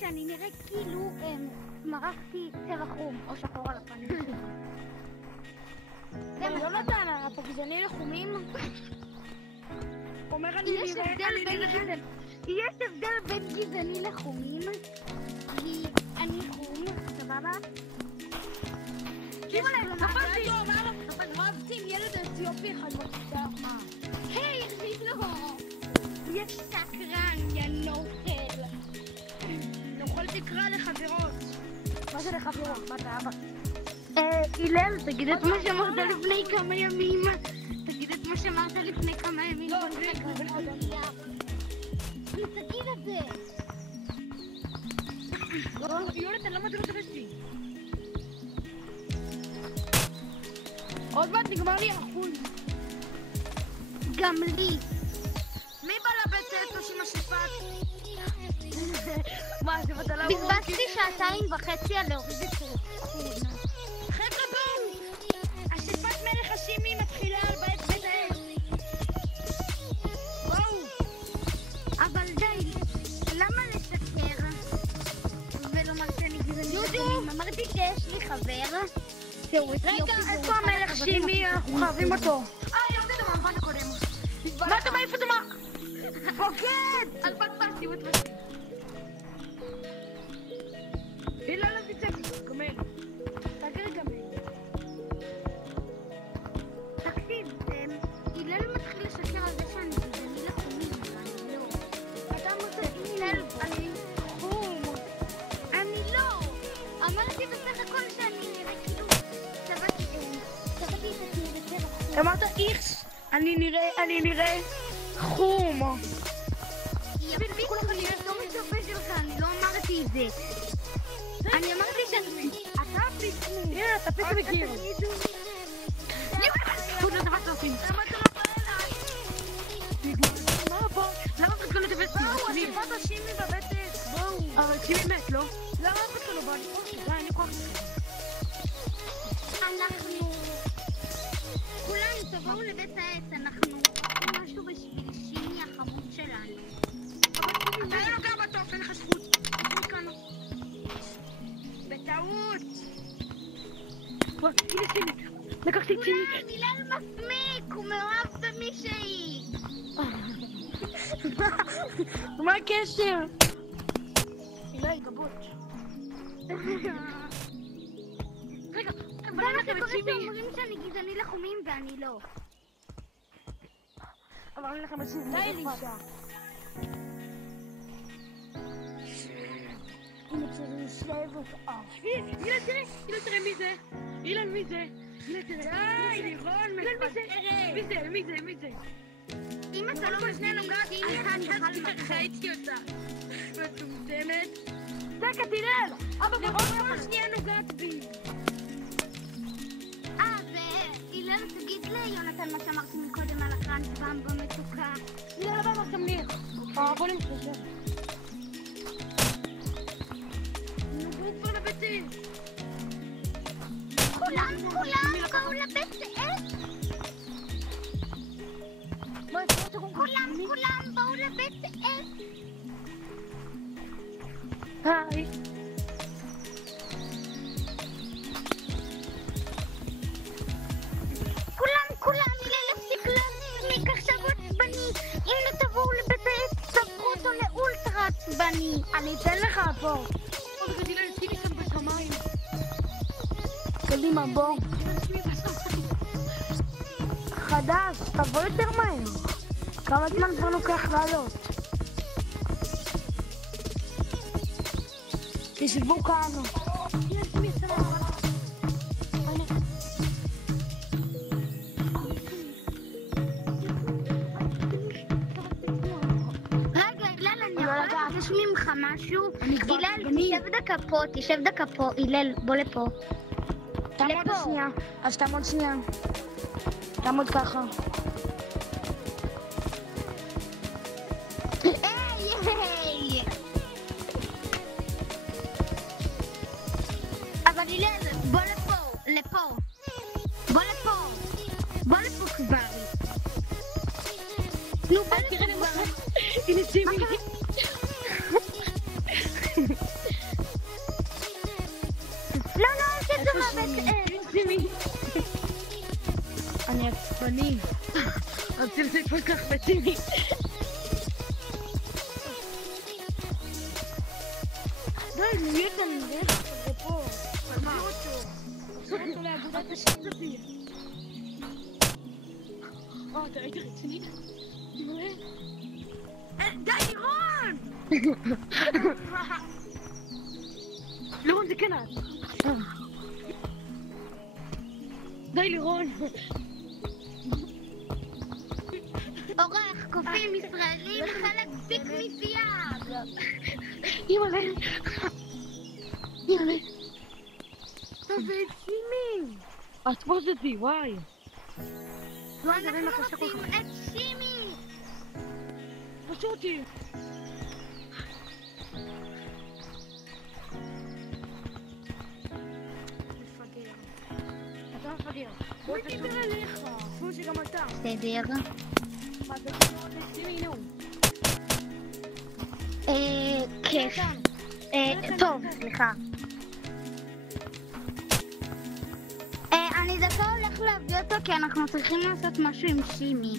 שאני נראה כאילו מרחתי צבע חום או שחור על הפנים. זה יונתן, אתה גזעני לחומים? אומר אני יש הבדל בין גזעני לחומים, כי אני חום, סבבה? שימו לב, נפלתי! רבתי עם ילד אתיופי אחד בכיתה. היי, החליט לו! יש סקרן, יא נוכל. נוכל תקרא לחברות. מה זה לחברות? מה אתה אבא? הלל, תגיד את מה שאמרת לפני כמה ימים. תגיד את מה שאמרת לפני כמה ימים. לא, תגיד את זה. יונתן, למה אתה לא תופס לי? עוד מעט נגמר לי האחוז. גם לי. מי בא לבית אתוש עם השפט? מה, זה בטלה בזבזתי 2.5 על להוריד את זה. חבר'ה בואו! השפט מלך השימי מתחילה על בית האש. בואו! אבל די, למה לשקר? ולומר שאני גזענית? אמרתי שיש לי חבר. רגע, איפה המלך שימי? אנחנו חייבים אותו. יורדת המעמבן הקודם. מה אתה מעיף אותו מה? פוקד! על פטפטי, וטפטי. הילה לא תצא, גמל. תגר גמל. תקשיב, הלל מתחיל לשקר על זה שאני גזעני לחומים, ואני לא. אתה אמרת, הלל, אני חום. אני לא. אמרתי בסך הכל שאני נראה כאילו צבעתי את עצמי בצבע חום. אמרת איכס, אני נראה חום. יפיק אני לא מצופה שלך, אני לא אמרתי את זה. אני אמרתי שאני... אתה פיצו. הנה, אתה פיצו מכיר. חוץ לטובת צופים. למה אתה לא בא אליי? מה בוא? למה אתה לא תופס לי? בואו, השפט השימי בבטן. בואו. אבל שימי מת, לא? למה אף אחד לא בא? אני כוח לי, אין לי כוח לכם. אנחנו... כולם תבואו לבית העץ, אנחנו... משהו בשביל שימי החמוד שלנו. אתה לא נוגע בטוף, אין לך זכות. בטעות. בוא, הנה שימי. לקחתי את שימי. כולם, הלל מסמיק, הוא מאוהב במישהי. מה הקשר? הילה, גבות. רגע, זה מה שקורה שאומרים שאני גזעני לחומים ואני לא. אמרנו לכם את שימי. די אלישע. הנה צריך לשלב אותה. הילה, תראה מי זה? אילן, מי זה? הילה, תראה. די, לירון, מי זה? אם אתה לא מזנה נוגעת, חייתי אותה. מטומטמת. דקה, תראה! לירון כל שנייה נוגעת בי. והלל, תגיד ליונתן מה שאמרתי מקודם על הקרנץ' במבה מתוקה. לא, לא אמרת מליך. בוא נמחשב. נוגעו כבר לביתי. כולם באו לבית עץ. כולם באו לבית עץ. היי. כולם, הלל הפסיק להסמיק, עכשיו הוא עצבני. אם לא תבואו לבית העץ, תהפכו אותו לאולטרה עצבני. אני אתן לך פה. תגידי לי, שימי שם בשמיים. קדימה, בוא. חדש, תבוא יותר מהר. כמה זמן כבר לוקח לעלות? תשבו כאן. יש ממך משהו? הלל, תשב דקה פה, הלל, בוא לפה. תעמוד שנייה, אז תעמוד שנייה. תעמוד ככה. היי! אבל הלל, בוא לפה. בוא לפה כבר. נו, בוא לפה כבר. הנה שימי. בפנים. רציתי לצאת כל כך בצימי. די, נהיה כאן, זה פה. תחזיר אותו. תחזיר אותו לאגודת השותפים. אתה היית רציני? די, לירון! לירון, זה כן את. די, לירון. עורך, קופים ישראלים, חלק פיק מפייב. אימא'לה. אימא'לה. טוב, זה שימי. את פוזיטי, וואי. אנחנו רוצים את שימי. פשוט אותי. מפגר. אתה מפגר. בואי תדבר עליך. כמו שגם אתה. בסדר. מה זה שימי, נו. כיף. טוב, סליחה. אני דווקא הולך להביא אותו כי אנחנו צריכים לעשות משהו עם שימי.